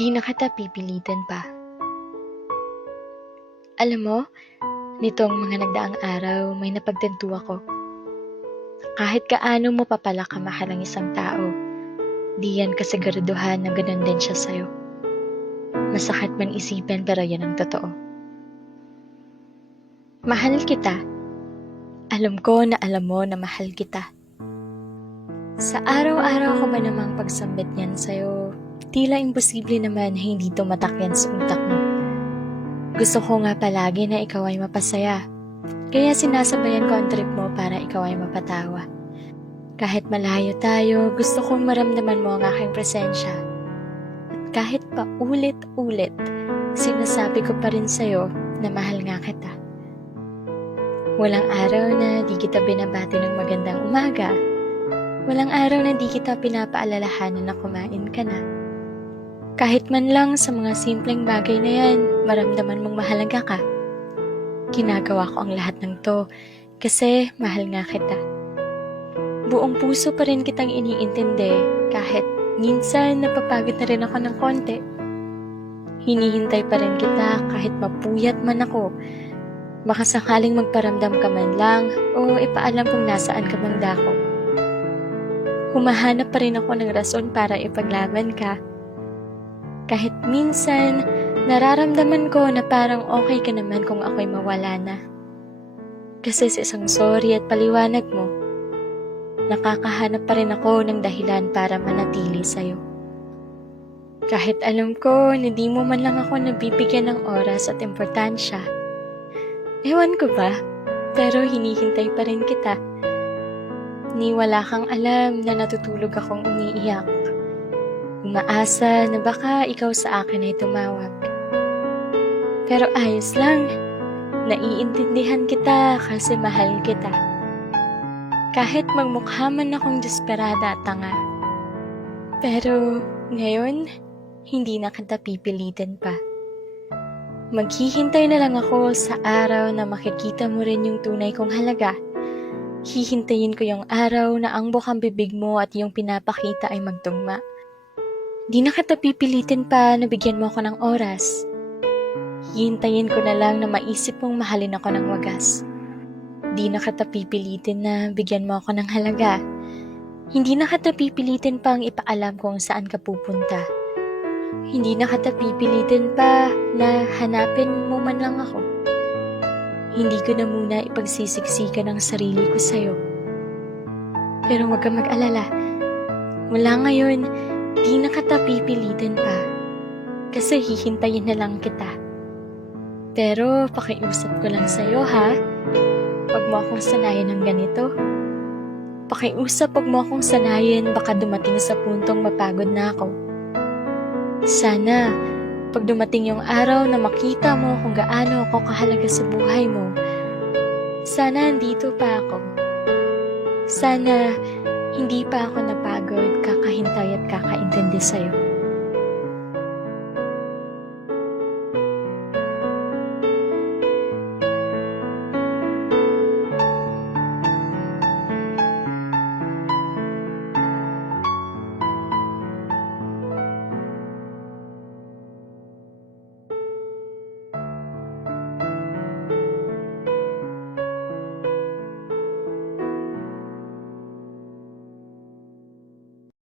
Di na kita pipilitin pa. Alam mo, nitong mga nagdaang araw, may napagtanto ako. Kahit kaano mo pa pala kamahal ang isang tao, di yan kasiguraduhan na ganun din siya sa'yo. Masakit man isipin pero yan ang totoo. Mahal kita. Alam ko na alam mo na mahal kita. Sa araw-araw ko ba namang pagsambit niyan sa'yo, tila imposible naman na hindi tumatak yan sa utak mo. Gusto ko nga palagi na ikaw ay mapasaya. Kaya sinasabayan ko ang trip mo para ikaw ay mapatawa. Kahit malayo tayo, gusto kong maramdaman mo ang aking presensya. At kahit pa ulit-ulit, sinasabi ko pa rin sa'yo na mahal nga kita. Walang araw na di kita binabati ng magandang umaga. Walang araw na di kita pinapaalalahanan na kumain ka na. Kahit man lang sa mga simpleng bagay na yan, maramdaman mong mahalaga ka. Ginagawa ko ang lahat ng to kasi mahal nga kita. Buong puso pa rin kitang iniintindi kahit minsan napapagod na rin ako ng konti. Hinihintay pa rin kita kahit mapuyat man ako. Baka sakaling magparamdam ka man lang o ipaalam kung nasaan ka mang dako. Humahanap pa rin ako ng rason para ipaglaban ka. Kahit minsan, nararamdaman ko na parang okay ka naman kung ako'y mawala na. Kasi sa isang sorry at paliwanag mo, nakakahanap pa rin ako ng dahilan para manatili sa'yo. Kahit alam ko na di mo man lang ako nabibigyan ng oras at importansya. Ewan ko ba, pero hinihintay pa rin kita. Ni wala kang alam na natutulog akong umiiyak. Umaasa na baka ikaw sa akin ay tumawag. Pero ayos lang. Naiintindihan kita kasi mahal kita. Kahit magmukha man akong desperada at tanga. Pero ngayon, hindi na kita pipilitin pa. Maghihintay na lang ako sa araw na makikita mo rin yung tunay kong halaga. Hihintayin ko yung araw na ang bukang bibig mo at yung pinapakita ay magtugma. Di na kita pipilitin pa na bigyan mo ako ng oras. Hihintayin ko na lang na maisip mong mahalin ako ng wagas. Di na kita pipilitin na bigyan mo ako ng halaga. Hindi na kita pipilitin pang ipaalam kung saan ka pupunta. Hindi na kita pipilitin pa na hanapin mo man lang ako. Hindi ko na muna ipagsisiksikan ang sarili ko sa'yo. Pero huwag kang mag-alala. Mula ngayon, di na kita pipilitin pa. Kasi hihintayin na lang kita. Pero pakiusap ko lang sa'yo ha. Huwag mo akong sanayin ng ganito. Pakiusap huwag mo akong sanayin baka dumating sa puntong mapagod na ako. Sana, pag dumating yung araw na makita mo kung gaano ako kahalaga sa buhay mo, sana andito pa ako. Sana hindi pa ako napagod kakahintay at kakaintindi sa'yo.